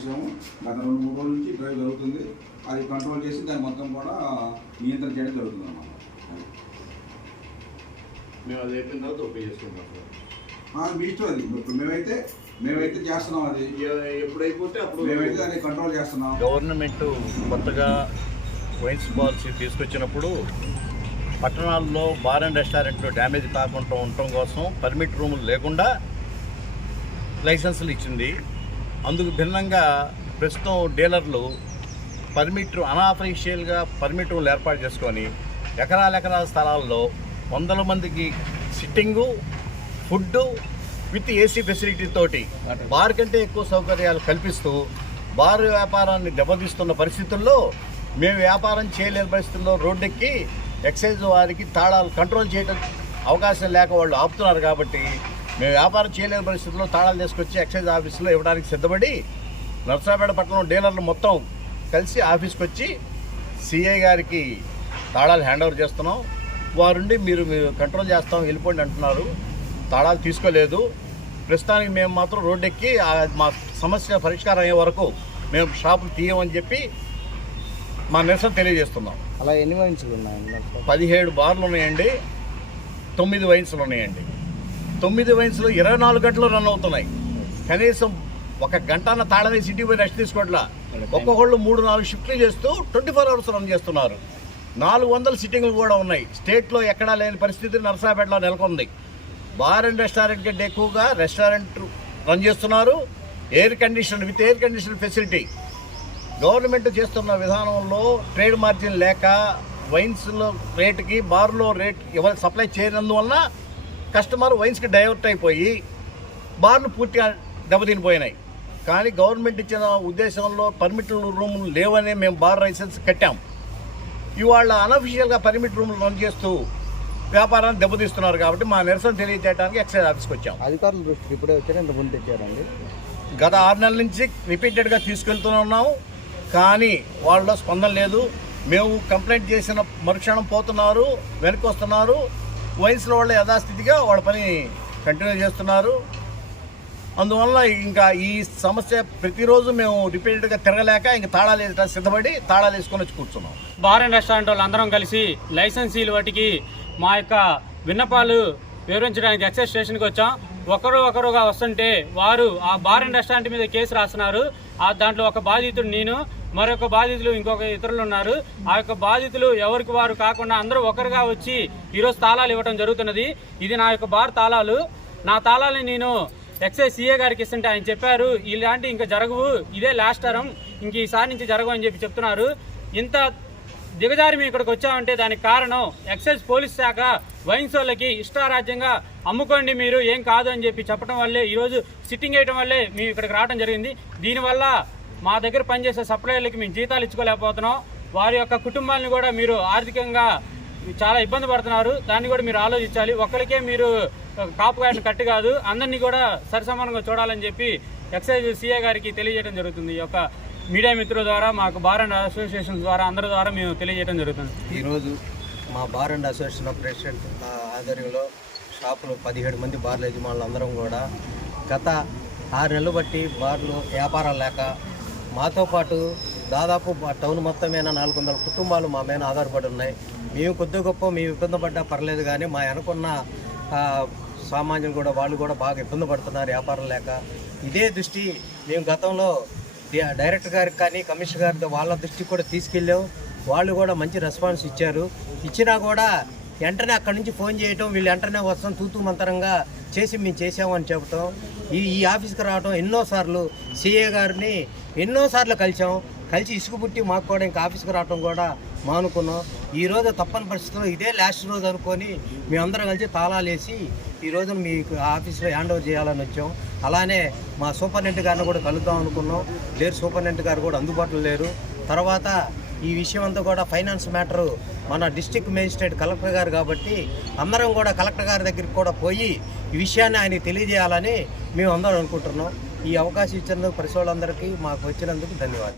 చేసాము గత రెండు మూడు రోజుల నుంచి డ్రైవ్ జరుగుతుంది. అది కంట్రోల్ చేసి దాన్ని మొత్తం కూడా నియంత్రణ చేయడం జరుగుతుంది అన్నమాట మేము అది అయిపోయిన తర్వాత ఓపెన్ చేసుకుంటాం మీ ఇష్టం అది. ఇప్పుడు మేమైతే మేమైతే చేస్తున్నాం అది. ఎప్పుడైపోతే అప్పుడు మేమైతే దాన్ని కంట్రోల్ చేస్తున్నాం. గవర్నమెంట్ కొత్తగా వైన్స్ పాలసీ తీసుకొచ్చినప్పుడు పట్టణాల్లో బార్ అండ్ రెస్టారెంట్లు డ్యామేజ్ కాకుండా ఉండటం కోసం పర్మిట్ రూములు లేకుండా లైసెన్సులు ఇచ్చింది. అందుకు భిన్నంగా ప్రస్తుతం డీలర్లు పర్మిట్ అనాఫీషియల్గా పర్మిటర్లు ఏర్పాటు చేసుకొని ఎకరాల ఎకరాల స్థలాల్లో వందల మందికి sitting food with AC facility తోటి బార్ కంటే ఎక్కువ సౌకర్యాలు కల్పిస్తూ బార్ వ్యాపారాన్ని దెబ్బతీస్తున్న పరిస్థితుల్లో మేము వ్యాపారం చేయలేని పరిస్థితుల్లో రోడ్డెక్కి ఎక్సైజ్ వారికి తాళాలు కంట్రోల్ చేయడం అవకాశం లేక వాళ్ళు ఆపుతున్నారు కాబట్టి మేము వ్యాపారం చేయలేని పరిస్థితుల్లో తాళాలు తీసుకొచ్చి ఎక్సైజ్ ఆఫీసులో ఇవ్వడానికి సిద్ధపడి నర్సరాపేట పట్టణం డీలర్లు మొత్తం కలిసి ఆఫీస్కి వచ్చి సిఐ గారికి తాళాలు హ్యాండ్ ఓవర్ చేస్తున్నాం. వారుండి మీరు మీరు కంట్రోల్ చేస్తాం వెళ్ళిపోండి అంటున్నారు. తాళాలు తీసుకోలేదు. ప్రస్తుతానికి మేము మాత్రం రోడ్డెక్కి మా సమస్య పరిష్కారం అయ్యే వరకు మేము షాపులు తీయమని చెప్పి మా నిరసన తెలియజేస్తున్నాం. అలా ఎన్ని వైన్స్లు ఉన్నాయండి? పదిహేడు బార్లు ఉన్నాయండి. తొమ్మిది వైన్స్లు ఉన్నాయండి. తొమ్మిది వైన్స్లు ఇరవై నాలుగు గంటలు రన్ అవుతున్నాయి. కనీసం ఒక గంటన్న తాళం వేసి ఇంటికి పోయి రెస్ట్ తీసుకోవట్లా. ఒక్కొక్కళ్ళు మూడు నాలుగు షిఫ్ట్లు చేస్తూ ట్వంటీ ఫోర్ అవర్స్ రన్ చేస్తున్నారు. నాలుగు వందల సిట్టింగ్లు కూడా ఉన్నాయి. స్టేట్లో ఎక్కడా లేని పరిస్థితి నరసాపేటలో నెలకొంది. బార్ అండ్ రెస్టారెంట్ కంటే ఎక్కువగా రెస్టారెంట్ రన్ చేస్తున్నారు. Air condition with air condition facility. Government చేస్తున్న విధానంలో ట్రేడ్ మార్జిన్ లేక వైన్స్లో రేటుకి బార్లో రేట్ ఎవరు సప్లై చేయనందువలన కస్టమర్ వైన్స్కి డైవర్ట్ అయిపోయి బార్లు పూర్తిగా దెబ్బతినిపోయినాయి. కానీ గవర్నమెంట్ ఇచ్చిన ఉద్దేశంలో పర్మిట్ రూములు లేవనే మేము బార్ లైసెన్స్ కట్టాం. ఇవాళ అనఫిషియల్గా పర్మిట్ రూములు రన్ చేస్తూ వ్యాపారాన్ని దెబ్బతీస్తున్నారు కాబట్టి మా నిరసన తెలియజేయడానికి ఎక్సైజ్ ఆఫీస్కి వచ్చాం. అధికారుల దృష్టికి ఇప్పుడే వచ్చారు ఇంత ముందు తెచ్చారండి. గత ఆరు నెలల నుంచి రిపీటెడ్గా తీసుకెళ్తూనే ఉన్నాము కానీ వాళ్ళలో స్పందన లేదు. మేము కంప్లైంట్ చేసిన మరుక్షణం పోతున్నారు వెనక్కి వస్తున్నారు. వయసులో వాళ్ళ యథాస్థితిగా వాళ్ళ పని కంటిన్యూ చేస్తున్నారు. అందువల్ల ఇంకా ఈ సమస్య ప్రతిరోజు మేము రిపీటెడ్గా తిరగలేక ఇంకా తాళాలు సిద్ధపడి తాళాలు వేసుకొని వచ్చి కూర్చున్నాం. బార్ అండ్ రెస్టారెంట్ వాళ్ళు అందరం కలిసి లైసెన్సీలు వాటికి మా యొక్క విన్నపాలు వివరించడానికి ఎక్సైజ్ స్టేషన్కి వచ్చాం. ఒకరు ఒకరుగా వస్తుంటే వారు ఆ బార్ అండ్ రెస్టారెంట్ మీద కేసు రాస్తున్నారు. ఆ దాంట్లో ఒక బాధితుడు నేను మరొక బాధితులు ఇంకొక ఇతరులు ఉన్నారు. ఆ యొక్క బాధితులు ఎవరికి వారు కాకుండా అందరూ ఒకరుగా వచ్చి ఈరోజు తాళాలు ఇవ్వడం జరుగుతున్నది. ఇది నా యొక్క బార్ తాళాలు. నా తాళాలని నేను ఎక్సైజ్ సీఏ గారికి ఇస్తుంటే ఆయన చెప్పారు ఇలాంటి ఇంకా జరగవు. ఇదే లాస్ట్ తరం ఇంక ఈసారి నుంచి జరగవు అని చెప్పి చెప్తున్నారు. ఇంత దిగజారి మేము ఇక్కడికి వచ్చామంటే దానికి కారణం ఎక్సైజ్ పోలీస్ శాఖ వైన్స్ ఇష్టారాజ్యంగా అమ్ముకోండి మీరు ఏం కాదు అని చెప్పి చెప్పడం వల్లే ఈరోజు సిట్టింగ్ వేయడం వల్లే మేము ఇక్కడికి రావడం జరిగింది. దీనివల్ల మా దగ్గర పనిచేసే సప్లయర్లకి మేము జీతాలు ఇచ్చుకోలేకపోతున్నాం. వారి యొక్క కుటుంబాలను కూడా మీరు ఆర్థికంగా చాలా ఇబ్బంది పడుతున్నారు. దాన్ని కూడా మీరు ఆలోచించాలి. ఒక్కరికే మీరు కాపు కాయడం కట్టు కాదు. అందరినీ కూడా సరిసమానంగా చూడాలని చెప్పి ఎక్సైజ్ సీఏ గారికి తెలియజేయడం జరుగుతుంది. ఈ యొక్క మీడియా మిత్రుల ద్వారా మాకు బార్ అండ్ అసోసియేషన్ ద్వారా అందరి ద్వారా మేము తెలియజేయడం జరుగుతుంది. ఈరోజు మా బార్ అండ్ అసోసియేషన్ ప్రెసిడెంట్ ఆధ్వర్యంలో షాపులు పదిహేడు మంది బార్ల యజమానులు అందరం కూడా గత ఆరు నెలలు బట్టి బార్లు వ్యాపారాలు లేక మాతో పాటు దాదాపు మా టౌన్ మొత్తం మీద నాలుగు వందల కుటుంబాలు మా మీద ఆధారపడి ఉన్నాయి. మేము కొద్ది గొప్ప మేము ఇబ్బంది పడ్డా పర్లేదు కానీ మా వెనకున్న సామాన్యులు కూడా వాళ్ళు కూడా బాగా ఇబ్బంది పడుతున్నారు వ్యాపారం లేక. ఇదే దృష్టి మేము గతంలో డైరెక్టర్ గారికి కానీ కమిషనర్ గారి వాళ్ళ దృష్టికి కూడా తీసుకెళ్ళాం. వాళ్ళు కూడా మంచి రెస్పాన్స్ ఇచ్చారు. ఇచ్చినా కూడా వెంటనే అక్కడి నుంచి ఫోన్ చేయటం వీళ్ళు వెంటనే వస్తాం తూతూ మంతరంగా చేసి మేము చేసామని చెప్పటం ఈ ఈ ఆఫీస్కి రావటం ఎన్నోసార్లు సీఏ గారిని ఎన్నోసార్లు కలిసాం కలిసి ఇసుక పుట్టి మాకు కూడా ఇంకా ఆఫీస్కి రావటం కూడా మానుకున్నాం ఈ రోజు తప్పని పరిస్థితుల్లో ఇదే లాస్ట్ రోజు అనుకొని మేమందరం కలిసి తాళాలు వేసి ఈ రోజున మీకు ఆఫీస్లో హ్యాండ్ ఓవర్ చేయాలని వచ్చాం. అలానే మా సూపరింటెండెంట్ గారిని కూడా కలుద్దాం అనుకున్నాం. లేరు సూపరింటెండెంట్ గారు కూడా అందుబాటులో లేరు. తర్వాత ఈ విషయం అంతా కూడా ఫైనాన్స్ మ్యాటరు మన డిస్టిక్ మేజిస్ట్రేట్ కలెక్టర్ గారు కాబట్టి అందరం కూడా కలెక్టర్ గారి దగ్గరికి కూడా పోయి ఈ విషయాన్ని ఆయనకి తెలియజేయాలని మేము అందరం అనుకుంటున్నాం. ఈ అవకాశం ఇచ్చినందుకు ప్రతి వాళ్ళందరికీ మాకు వచ్చినందుకు ధన్యవాదాలు.